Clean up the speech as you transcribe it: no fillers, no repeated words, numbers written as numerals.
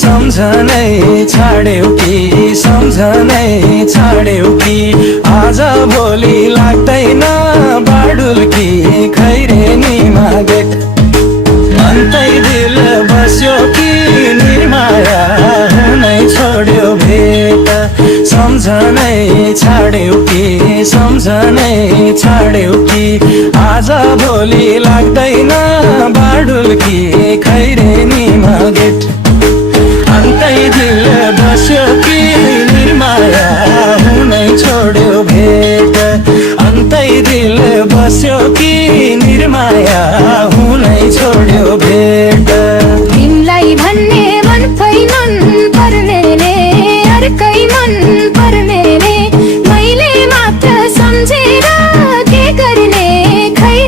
सम्झनै छाड्यौ कि सम्झनै छाड्यौ कि आज भोलि लाग्दैन बाडुल्की खैरेनीमा गेट अन्तै दिल बस्यो कि निर्माया हुनै छोड्यो भेट सम्झनै छाड्यौ कि सम्झनै छाड्यौ कि आज भोलि लाग्दैन बाडुल्की खैरेनीमा गेट अन्तै दिल बस्यो कि निर्माया हुनै छोड्यो भेट अन्तै दिल बस्यो कि निर्माया हुनै छोड्यो भेट